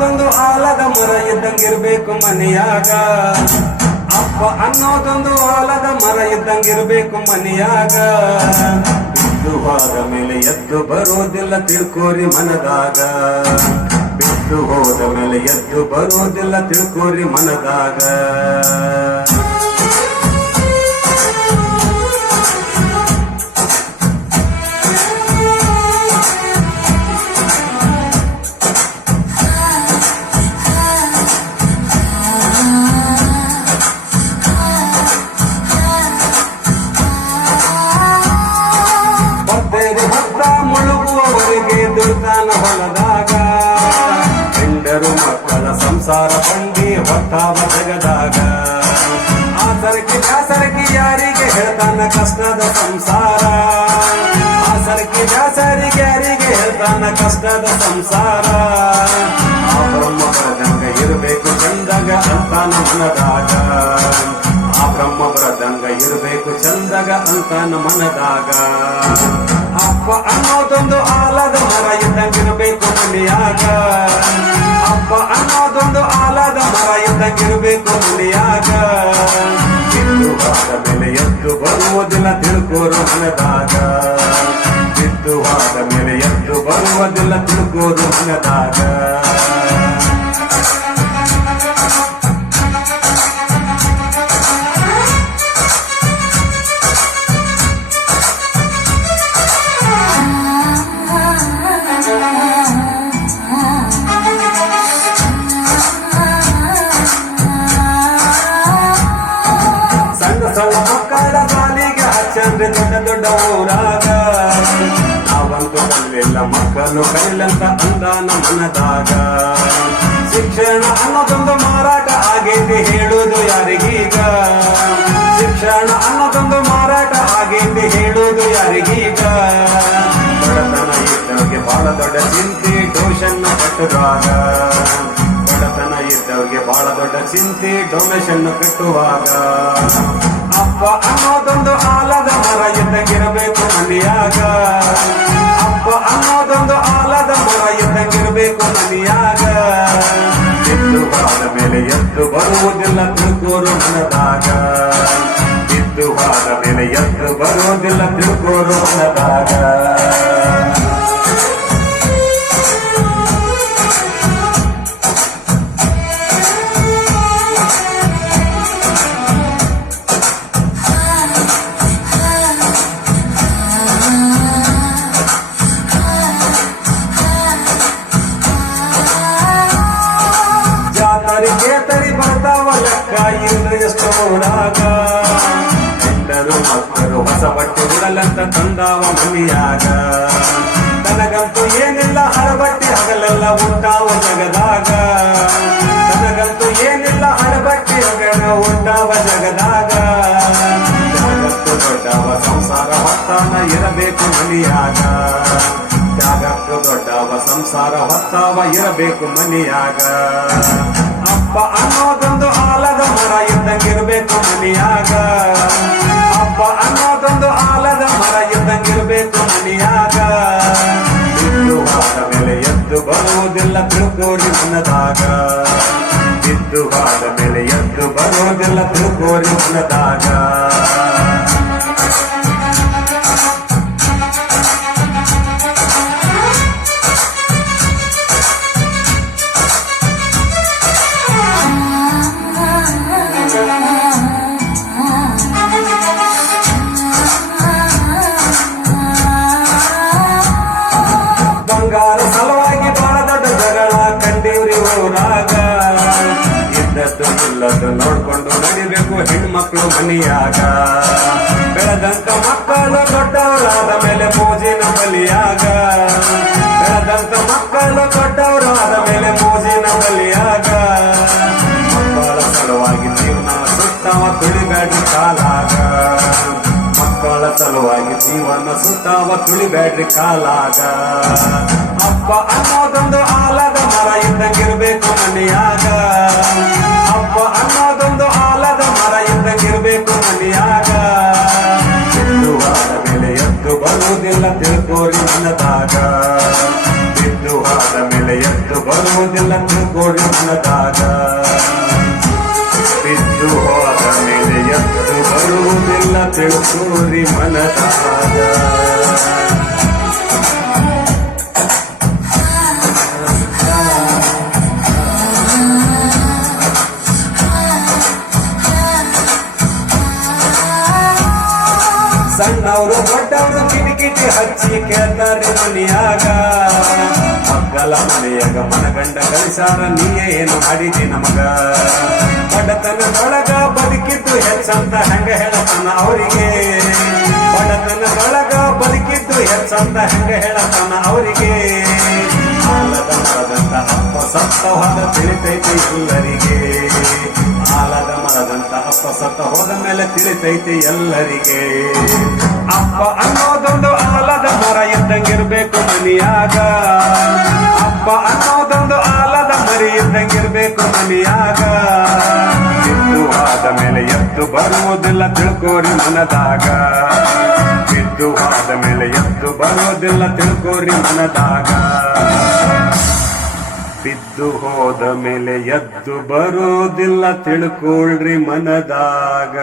ಅನ್ನೋದೊಂದು ಆಲದ ಮರ ಇದ್ದಂಗಿರ್ಬೇಕು ಮನೆಯಾಗ. ಅಪ್ಪ ಅನ್ನೋದೊಂದು ಆಲದ ಮರ ಇದ್ದಂಗಿರ್ಬೇಕು ಮನೆಯಾಗ. ಬಿದ್ದು ಹೋದ ಮೇಲೆ ಎದ್ದು ಬರೋದಿಲ್ಲ ತಿಳ್ಕೋರಿ ಮನದಾಗ. ಬಿದ್ದು ಹೋದ ಮೇಲೆ ಎದ್ದು ಬರೋದಿಲ್ಲ ತಿಳ್ಕೋರಿ ಮನದಾಗ. ಮುಳುಗುವವರೆಗೆ ದುರ್ತಾನ ಹೊಲದಾಗ. ಹೆಂಡರು ಮಕ್ಕಳ ಸಂಸಾರ ಬಂಡಿ ಹೊತ್ತಾವ ಜಗದಾಗ. ಆಸರಕಿ ಯಾರಿಗೆ ಹೇಳ್ತಾನ ಕಷ್ಟದ ಸಂಸಾರ. ಆಸರಕಿ ಯಾರಿಗೆ ಹೇಳ್ತಾನ ಕಷ್ಟದ ಸಂಸಾರ. ಆ ಬ್ರಹ್ಮ ಬರದಂಗ ಇರಬೇಕು ಚಂದಾಗ ಅಂತಾನ ಮನದಾಗ. ಆ ಬ್ರಹ್ಮ ಬರದಂಗ ಇರಬೇಕು ಚಂದಾಗ ಅಂತಾನ ಮನದಾಗ. ಅಪ್ಪ ಅನ್ನೋದೊಂದು ಆಲದ ಮರ ಇದ್ದಂಗಿರ್ಬೇಕು ಮನೆಯಾಗ. ಅಪ್ಪ ಅನ್ನೋದೊಂದು ಆಲದ ಮರ ಇದ್ದಂಗಿರ್ಬೇಕು ಮನೆಯಾಗ. ಬಿದ್ದು ಹೋದ ಮೇಲೆ ಎದ್ದು ಬರುವುದಿಲ್ಲ ತಿಳ್ಕೋರು ಮನದಾಗ. ಬಿದ್ದು ಹೋದ ಮೇಲೆ ಎದ್ದು ಬರುವುದಿಲ್ಲ ತಿಳ್ಕೋರು ಮನದಾಗ. ಸಣ್ಣ ಮಕ್ಕಳ ಬಾಲಿಗೆ ಹಚ್ಚಂದ್ರೆ ದೊಡ್ಡ ದೊಡ್ಡ ಊರಾಗ. ನಾವಂತೂ ಕಲಿಲ್ಲ ಮಕ್ಕಳು ಕಲಿಲಂತ ಅಂದಾನ ಮನದಾಗ. ಶಿಕ್ಷಣ ಅನ್ನೋದೊಂದು ಮಾರಾಟ ಆಗೈತಿ ಹೇಳುವುದು ಯಾರಿಗೀಗ. ಶಿಕ್ಷಣ ಅನ್ನೋದೊಂದು ಮಾರಾಟ ಆಗೈತಿ ಹೇಳುವುದು ಯಾರಿಗೀಗ. ಬಡತನ ಇದ್ದವ್ರಿಗೆ ಬಹಳ ದೊಡ್ಡ ಚಿಂತೆ ಟ್ಯೂಷನ್ ಕಟ್ಟುವಾಗ. ಬಡತನ ಇದ್ದವ್ರಿಗೆ ಬಹಳ ದೊಡ್ಡ ಚಿಂತೆ ಡೊನೇಷನ್ ಕಟ್ಟುವಾಗ. ಅಪ್ಪ ಅನ್ನೋದೊಂದು ಆಲದ ಮರ ಇದ್ದಂಗಿರಬೇಕು ಮನೆಯಾಗ. ಅಪ್ಪ ಅನ್ನೋದೊಂದು ಆಲದ ಮರ ಇದ್ದಂಗಿರಬೇಕು ಮನೆಯಾಗ. ಬಿದ್ದು ಹೋದ ಮೇಲೆ ಎದ್ದು ಬರುವುದಿಲ್ಲ ತಿಳ್ಕೋರು ಮನದಾಗ. ಬಿದ್ದು ಹೋದ ಮೇಲೆ ಎದ್ದು ಬರುವುದಿಲ್ಲ ತಿಳ್ಕೋರು ಮನದಾಗ. ತರಿ ಬರ್ತಾವ ಲೆಕ್ಕ ಇನ್ನು ಎಷ್ಟು ಊರಾಗ. ಹೆಂಡರು ಮಕ್ಕಳು ಹೊಸ ಬಟ್ಟೆ ಉಡಲಂತ ತಂದಾವ ಮನೆಯಾಗ. ತನಗಂತೂ ಏನಿಲ್ಲ ಹಳಬಟ್ಟಿ ಹಗಲೆಲ್ಲ ಉಂಟಾವ ಜಗದಾಗ. ತನಗಂತೂ ಏನಿಲ್ಲ ಹಳಬಟ್ಟಿ ಹಗಲ ಉಂಟಾವ ಜಗದಾಗ. ಜಗತ್ತು ದೊಡ್ಡವ ಸಂಸಾರ ಹೊತ್ತಾನ ಇರಬೇಕು ಮನೆಯಾಗ. ಜಾಗಕ್ಕೂ ದೊಡ್ಡವ ಸಂಸಾರ ಹೊತ್ತಾವ ಇರಬೇಕು ಮನೆಯಾಗ. ಅಪ್ಪ ಅನ್ನೋದೊಂದು ಆಲದ ಮರ ಇದ್ದಂಗಿರ್ಬೇಕು ಮನೆಯಾಗ. ಅಪ್ಪ ಅನ್ನೋದೊಂದು ಆಲದ ಮರ ಇದ್ದಂಗಿರ್ಬೇಕು ಮನೆಯಾಗ. ಬಿದ್ದು ಹೋದ ಮೇಲೆ ಎದ್ದು ಬರುವುದಿಲ್ಲ ತಿಳ್ಕೋರಿ ಮನದಾಗ. ಬಿದ್ದು ಹೋದ ಮೇಲೆ ಎದ್ದು ಬರುವುದಿಲ್ಲ ತಿಳ್ಕೋರಿ ಮನದಾಗ. ಬಂಗಾರ ಸಲುವಾಗಿ ಬಹಳ ದೊಡ್ಡ ಜಗಳ ಕಂಡೀವ್ರಿ ಊರಾಗ. ಇದ್ದದ್ದು ಇಲ್ಲದ್ದು ನೋಡ್ಕೊಂಡು ನಡಿಬೇಕು ಹೆಣ್ಮಕ್ಳು ಮನೆಯಾಗ. ಬೆಳೆದಂತ ಮಕ್ಕಳು ದೊಡ್ಡವರಾದ ಮೇಲೆ ಮೋಜಿನ ಬಲಿಯಾಗ. ಬೆಳೆದಂತ ಮಕ್ಕಳು ದೊಡ್ಡವರಾದ ಮೇಲೆ ಮೋಜಿನ ಬಲಿಯಾಗ. ಮಕ್ಕಳ ಸಲುವಾಗಿ ಜೀವನ ಸುತ್ತವ ತುಳಿಬೇಡ್ರಿ ಕಾಲಾಗ. ಮಕ್ಕಳ ಸಲುವಾಗಿ ಜೀವನ ಸುತ್ತಾವ ತುಳಿಬೇಡ್ರಿ ಕಾಲಾಗ. ಅಪ್ಪ ಅನ್ನೋದೊಂದು ಆಲದ ಮರ ಇದ್ದಂಗಿರ್ಬೇಕು ಮನೆಯಾಗ. ಅಪ್ಪ ಅನ್ನೋದೊಂದು ಆಲದ ಮರ ಇದ್ದಂಗಿರ್ಬೇಕು ಮನೆಯಾಗ. ಬಿದ್ದು ಹೋದ ಮೇಲೆ ಎದ್ದು ಬರುವುದಿಲ್ಲ ತಿಳ್ಕೋರಿ ಮನದಾಗ. ಬಿದ್ದು ಹೋದ ಮೇಲೆ ಎದ್ದು ಬರುವುದಿಲ್ಲ ತಿಳ್ಕೊಳ್ರಿ ಮನದಾಗ ಬಿದ್ದು ಹೋದ ಮೇಲೆ ಎದ್ದು ಬರುವುದಿಲ್ಲ ತಿಳ್ಕೊಳ್ರಿ ಮನದಾಗ ಸಣ್ಣವರು ದೊಡ್ಡವರು ಕಿಟಕಿಟಿ ಹಚ್ಚಿ ಕೇಳ್ತಾರ್ರಿ ಮನೆಯಾಗ ಮಗ್ಗಲ ಮನೆಯಾಗ ಮನಗಂಡ ಗಳಿಸಾರ ನೀಯೇ ಏನು ಮಾಡಿದಿ ನಮಗ ಬಡತನದೊಳಗ ಬದುಕಿದ್ದು ಹೆಚ್ಚಂತ ಹೆಂಗ ಹೇಳತನ ಅವರಿಗೆ ಬಡತನದೊಳಗ ಬದುಕಿದ್ದು ಹೆಚ್ಚಂತ ಹೆಂಗ ಹೇಳತನ ಅವರಿಗೆ ಆಲದ ಮರದಂತ ಅಪ್ಪ ಸತ್ತ ಹೋದ ತಿಳಿತೈತೆ ಎಲ್ಲರಿಗೆ ಆಲದ ಮರದಂತ ಅಪ್ಪ ಸತ್ತ ಹೋದ ಮೇಲೆ ತಿಳಿತೈತೆ ಎಲ್ಲರಿಗೆ ಅಪ್ಪ ಅನ್ನೋದೊಂದು ಆಲದ ಮರ ಇದ್ದಂಗಿರ್ಬೇಕು ಮನಿಯಾಗ ಅಪ್ಪ ಅನ್ನೋದೊಂದು ಆಲದ ಮರಿ ಇದ್ದಂಗಿರ್ಬೇಕು ಮನಿಯಾಗ ಬಿದ್ದು ಆದ ಮೇಲೆ ಎದ್ದು ಬರುವುದಿಲ್ಲ ತಿಳ್ಕೋರಿ ಮನದಾಗ ಬಿದ್ದು ಆದ ಮೇಲೆ ಎದ್ದು ಬರುವುದಿಲ್ಲ ತಿಳ್ಕೋರಿ ಮನದಾಗ ಬಿದ್ದು ಹೋದ ಮೇಲೆ ಎದ್ದು ಬರೋದಿಲ್ಲ ತಿಳ್ಕೊಳ್ರಿ ಮನದಾಗ